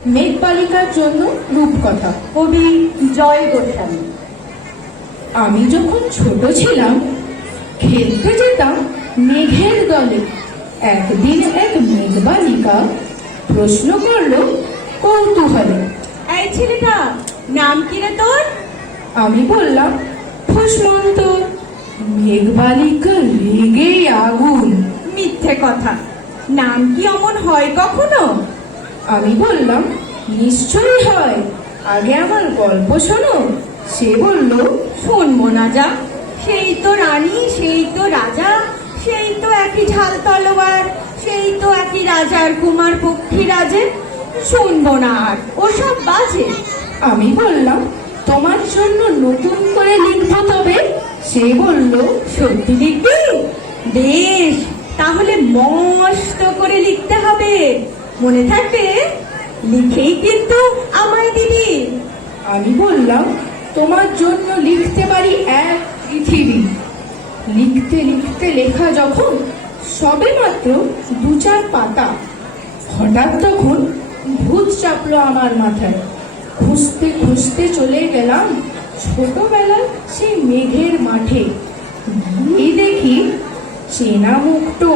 মেঘবালিকার জন্য রূপকথা। কবি জয় গোস্বামী। আমি যখন ছোট ছিলাম খেলতে যেতাম মেঘের দলে। একদিন এক মেঘবালিকা প্রশ্ন করলো কৌতূহলে, এই ছেলেটা, নাম কি রে তোর? আমি বললাম ফুসমন্ত। মেঘবালিকা রেগেই আগুন। মিথ্যে কথা, নাম কি অমন হয় কখনো? আমি বললাম নিশ্চয়ই হয়, আগে আমার গল্প শোনো। সে বলল শুনবো না যা, সেই তো রানী, সেই তো রাজা, সেই তো একই ঢাল তলোয়ার, সেই তো একই রাজার কুমার পক্ষী রাজে। শুনবো না আর, ওসব বাজে। আমি বললাম তোমার জন্য নতুন করে লিখবো তবে। সে বলল সত্যি লিখবি? বেশ, তাহলে মস্ত করে লিখতে হবে, মনে থাকবে? লিখেই কিন্তু আমায় দিবি। আমি বললাম তোমার জন্য লিখতে পারি এক পৃথিবী। লিখতে লিখতে লেখা যখন সবে মাত্র 2-4 পাতা, হঠাৎ তখন ভূত চাপলো আমার মাথায়। খুঁজতে খুঁজতে চলে গেলাম ছোটবেলার সেই মেঘের মাঠে। গিয়ে দেখি চেনা মুখটো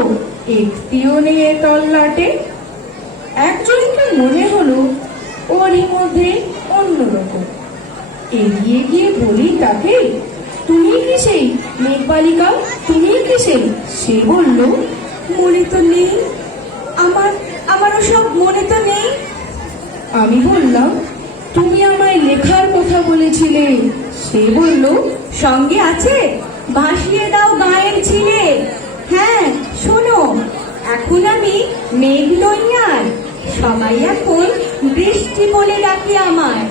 একটিও নেই এ তল্লাটে। একজনকে মনে হলো ওরই মধ্যে অন্যরকম। এগিয়ে গিয়ে বলি তাকে, তুমি কি সেই মেঘবালিকা? তুমি কি সেই? সে বলল মনে তো নেই, আমারও সব মনে তো নেই। আমি বললাম তুমি আমায় লেখার কথা বলেছিলে। সে বলল সঙ্গে আছে ভাসিয়ে দাও গায়ের ছিলে। হ্যাঁ শোনো, এখন আমি মেঘ নই আর, সবাই এখন বৃষ্টি বলে ডাকি আমায়।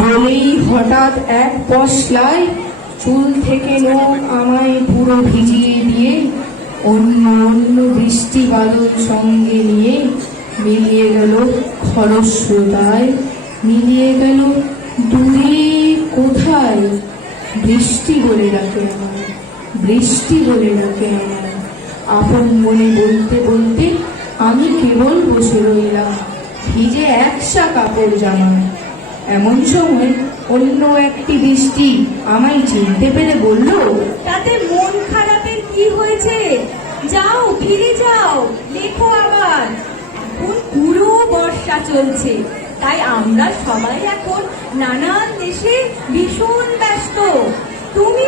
বলেই হঠাৎ এক পশলায় চুল থেকে নখ আমায় পুরো ভিজিয়ে দিয়ে অন্য অন্য বৃষ্টি বাদল সঙ্গে নিয়ে মিলিয়ে গেল খরস্রোতায়, মিলিয়ে গেল দূরে কোথায়। বৃষ্টি বলে ডাকে আমায়, বৃষ্টি বলে ডাকে আমায়। আপন মনে বলতে বলতে আমি কেবল বসে রইলাম ভিজে একসা কাপড় জামায়। এমন সময় অন্য একটি বৃষ্টি আমায় চিনতে পেরে বলল, তাতে মন খারাপের কি হয়েছে? যাও, ফিরে যাও, লেখো আবার। এখন পুরো বর্ষা চলছে, তাই আমরা সবাই এখন নানান দেশে ভীষণ ব্যস্ত। তুমিও